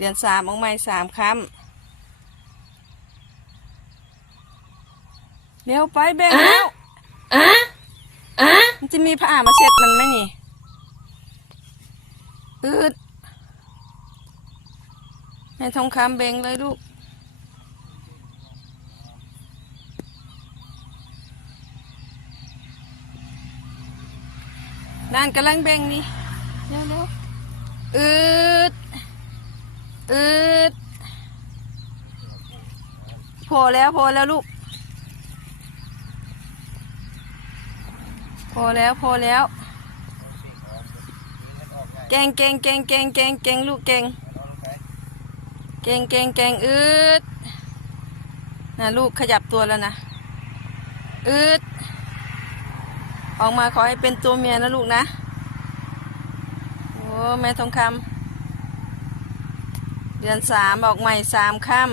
เดือนสามออกใหม่สามคำเร็วไปแบ่งแล้วอะอะมันจะมีผ้ามาเช็ดมันไหมนี่อืดให้ทองคำเบ่งเลยลูกนั่นกำลังเบ่งนี่เร็วเร็วๆอืด อืดพอแล้วพอแล้วลูก พอแล้วพอแล้ว เก่งเก่งเก่งเก่งเก่งเก่งลูกเก่ง เก่งเก่งเก่งอืดนะลูกขยับตัวแล้วนะอืดออกมาขอให้เป็นตัวเมียนะลูกนะ โอ้แม่ทองคำ เดือนสามออกใหม่สามค่ำ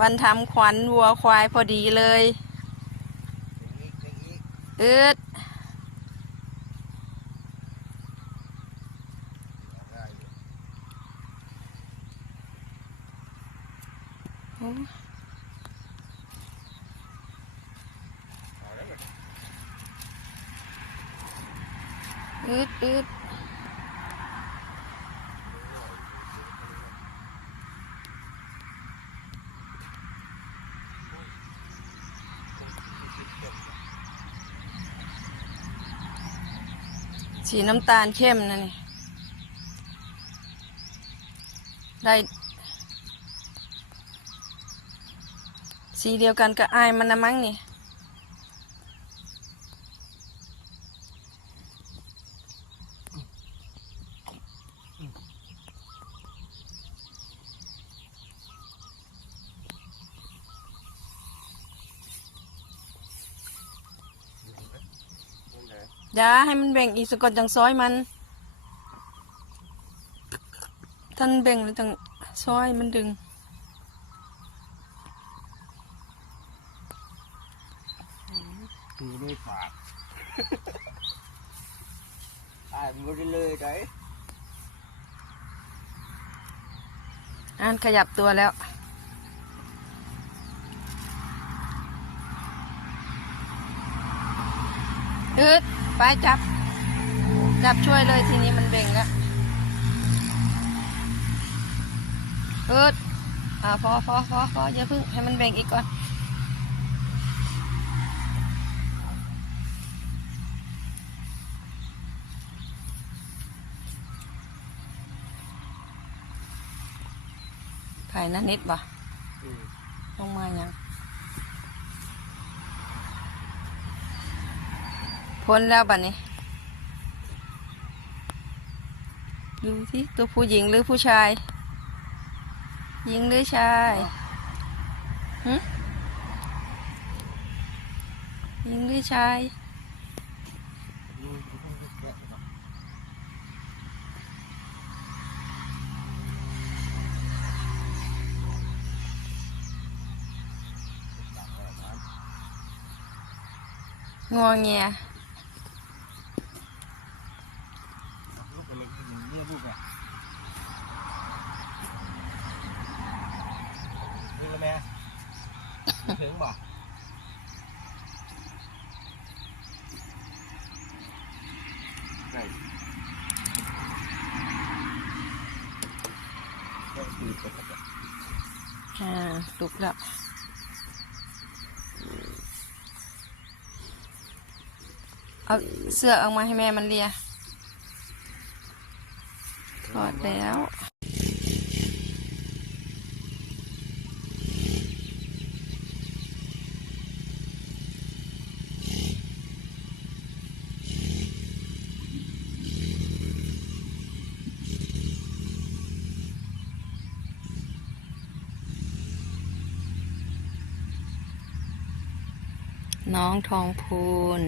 วันทำขวัญวัวควายพอดีเลยอืดอืดอืด สีน้ำตาลเข้มนะนี่ ได้สีเดียวกันกับอายมันนะมั้งนี่ อย่าให้มันแบ่งอีกสกอนจังซอยมัน ท่านแบ่งแล้วจังซอยมันดึงคือด้วยฝาก อ่านไม่ได้เลยได้อ่านขยับตัวแล้วอืด ไปจับ จับช่วยเลยทีนี้มันเบ่งแล้วอืดอ่าพอพอพอพออย่าเพึ่งให้มันเบ่งอีกก่อนภายนั้นนิดบ่ลงมายัง พ้นแล้วบัดนี้ ดูที่ตัวผู้หญิงหรือผู้ชาย หญิงหรือชายหึหญิงหรือชายงวงเงีย ลูกอะไรเนี่ยลูกอะนี่ละแม่ ถึงบ่ได้อ่าลุกแล้วเอาเสื้อออกมาให้แม่มันเลียถอดแล้ว น้องทองพูน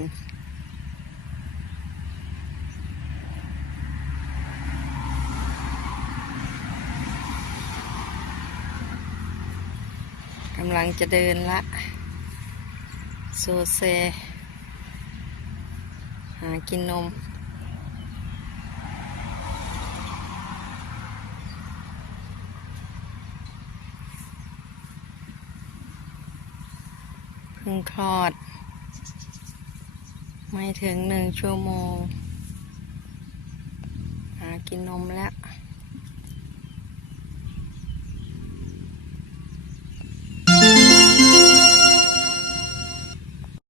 กำลังจะเดินละ โซเซ หากินนมเพิ่งคลอด ไม่ถึงหนึ่งชั่วโมง หากินนมแล้ว